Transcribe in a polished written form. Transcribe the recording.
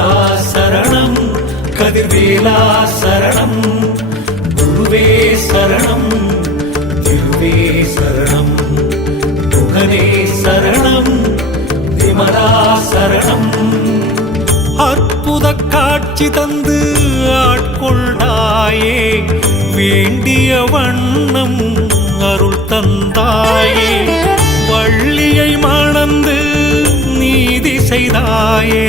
முருகா சரணம், கதிர்வேலா சரணம், குருவே சரணம், திருவே சரணம், முகனே சரணம், விமலா சரணம். அற்புத காட்சி தந்து ஆட்கொண்டாயே, வேண்டிய வண்ணம் அருள் தந்தாயே, வள்ளியை மணந்து நீதி செய்தாயே,